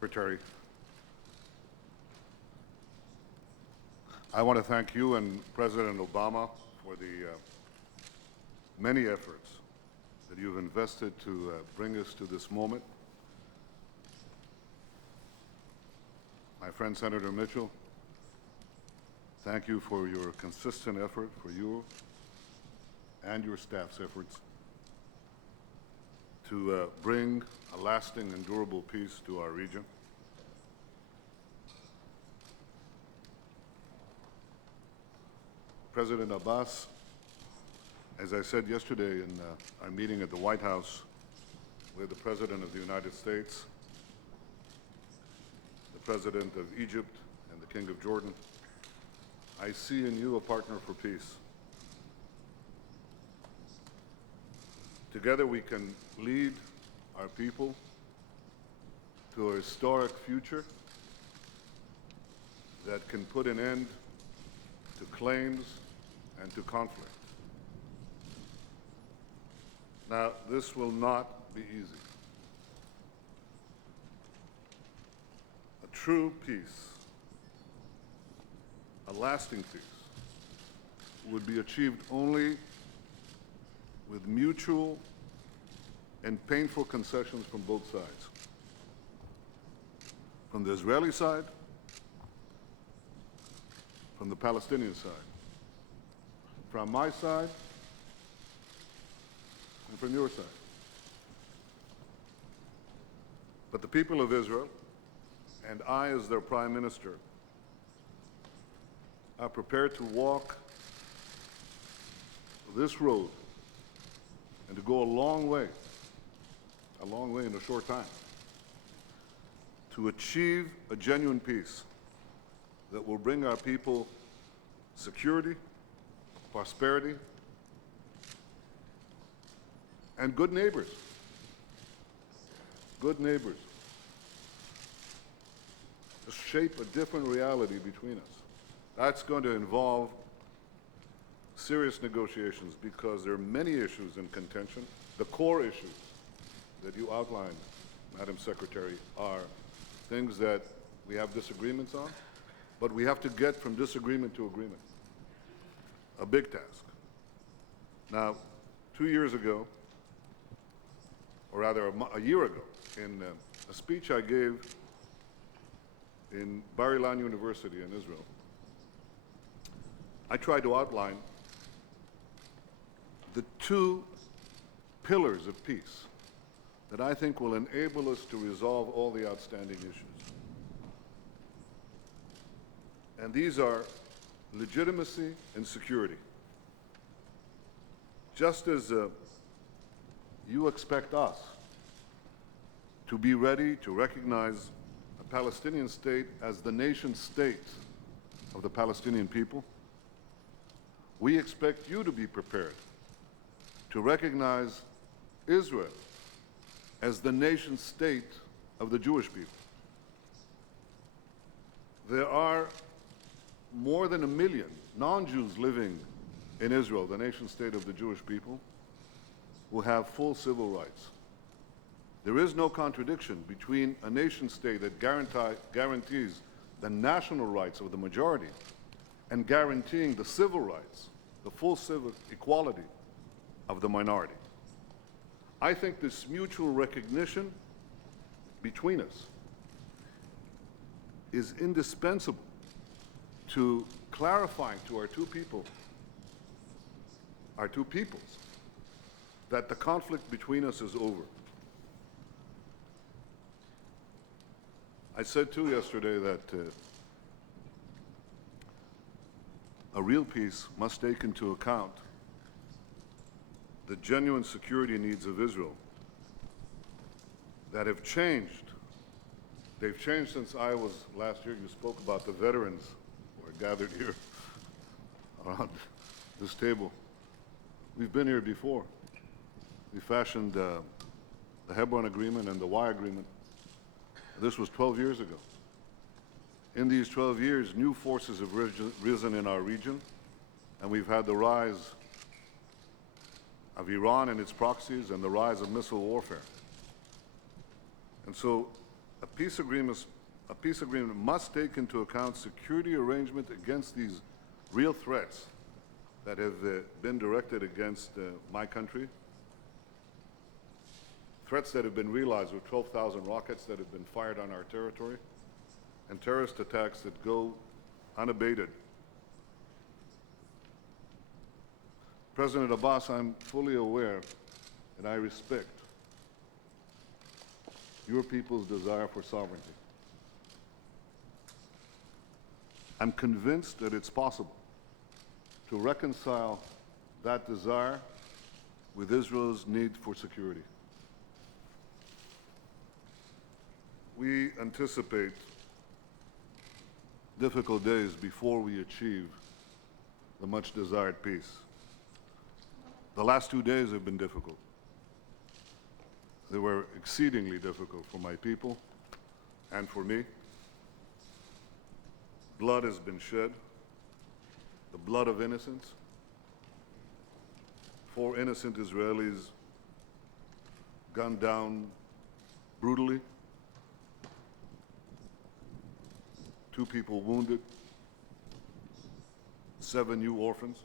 Secretary, I want to thank you and President Obama for the many efforts that you've invested to bring us to this moment. My friend Senator Mitchell, thank you for your consistent effort, for you and your staff's efforts to bring a lasting and durable peace to our region. President Abbas, as I said yesterday in our meeting at the White House with the President of the United States, the President of Egypt, and the King of Jordan, I see in you a partner for peace. Together we can lead our people to a historic future that can put an end to claims and to conflict. Now, this will not be easy. A true peace, a lasting peace, would be achieved only with mutual and painful concessions from both sides. From the Israeli side, from the Palestinian side, from my side, and from your side. But the people of Israel, and I as their Prime Minister, are prepared to walk this road and to go a long way in a short time, to achieve a genuine peace that will bring our people security, prosperity, and good neighbors. Good neighbors. To shape a different reality between us. That's going to involve serious negotiations because there are many issues in contention. The core issues that you outlined, Madam Secretary, are things that we have disagreements on, but we have to get from disagreement to agreement. A big task. Now, 2 years ago, or rather a year ago, in a speech I gave in Bar Ilan University in Israel, I tried to outline the two pillars of peace that I think will enable us to resolve all the outstanding issues. And these are legitimacy and security. Just as you expect us to be ready to recognize a Palestinian state as the nation state of the Palestinian people, we expect you to be prepared to recognize Israel as the nation state of the Jewish people. There are more than 1 million non-Jews living in Israel, the nation state of the Jewish people, who have full civil rights. There is no contradiction between a nation state that guarantees the national rights of the majority and guaranteeing the civil rights, the full civil equality of the minority. I think this mutual recognition between us is indispensable to clarifying to our two peoples, that the conflict between us is over. I said too yesterday that a real peace must take into account the genuine security needs of Israel that have changed. They've changed since I was last year. You spoke about the veterans who are gathered here around this table. We've been here before. We fashioned the Hebron Agreement and the Y Agreement. This was 12 years ago. In these 12 years, new forces have risen in our region, and we've had the rise of Iran and its proxies and the rise of missile warfare. And so A peace agreement must take into account security arrangement against these real threats that have been directed against my country. Threats that have been realized with 12,000 rockets that have been fired on our territory, and terrorist attacks that go unabated. President Abbas, I'm fully aware and I respect your people's desire for sovereignty. I'm convinced that it's possible to reconcile that desire with Israel's need for security. We anticipate difficult days before we achieve the much desired peace. The last 2 days have been difficult. They were exceedingly difficult for my people and for me. Blood has been shed, the blood of innocents. 4 innocent Israelis gunned down brutally. 2 people wounded, 7 new orphans.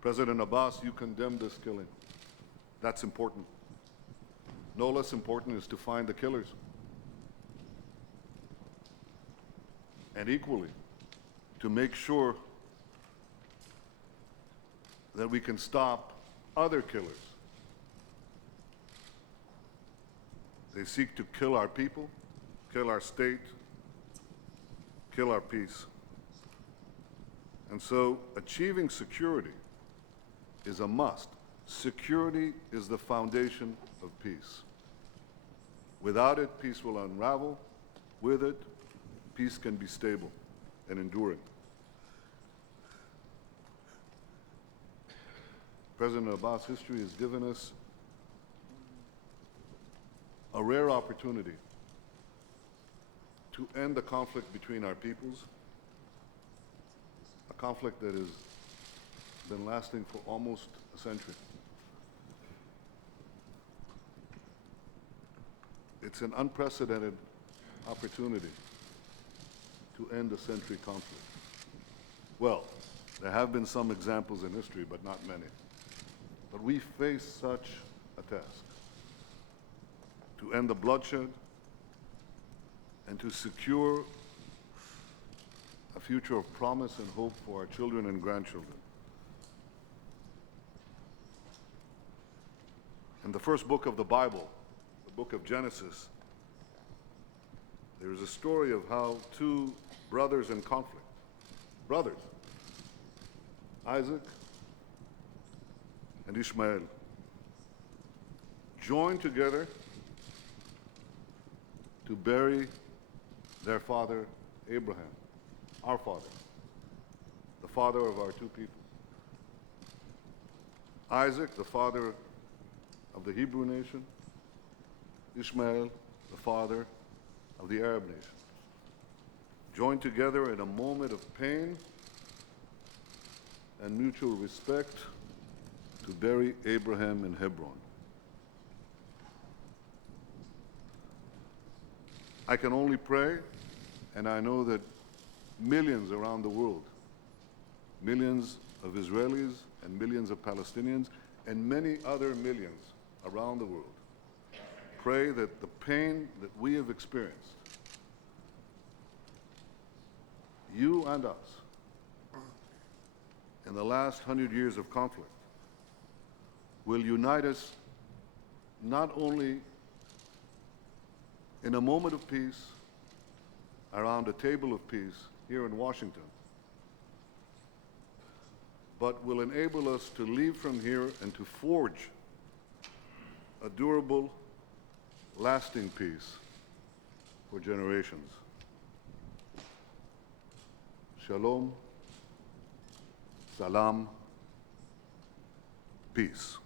President Abbas, you condemned this killing. That's important. No less important is to find the killers. And equally, to make sure that we can stop other killers. They seek to kill our people, kill our state, kill our peace. And so achieving security is a must. Security is the foundation of peace. Without it, peace will unravel. With it, peace can be stable and enduring. President Abbas, history has given us a rare opportunity to end the conflict between our peoples, a conflict that has been lasting for almost a century. It's an unprecedented opportunity to end a century conflict. Well, there have been some examples in history, but not many. But we face such a task, to end the bloodshed and to secure a future of promise and hope for our children and grandchildren. In the first book of the Bible, the book of Genesis, there is a story of how 2 brothers in conflict, brothers, Isaac and Ishmael, joined together to bury their father Abraham, our father, the father of our 2 people. Isaac, the father of the Hebrew nation, Ishmael, the father of the Arab nation, joined together in a moment of pain and mutual respect to bury Abraham in Hebron. I can only pray, and I know that millions around the world, millions of Israelis and millions of Palestinians, and many other millions around the world, pray that the pain that we have experienced, you and us, in the last 100 years of conflict, will unite us not only in a moment of peace, around a table of peace here in Washington, but will enable us to leave from here and to forge a durable, lasting peace for generations. Shalom, salam, peace.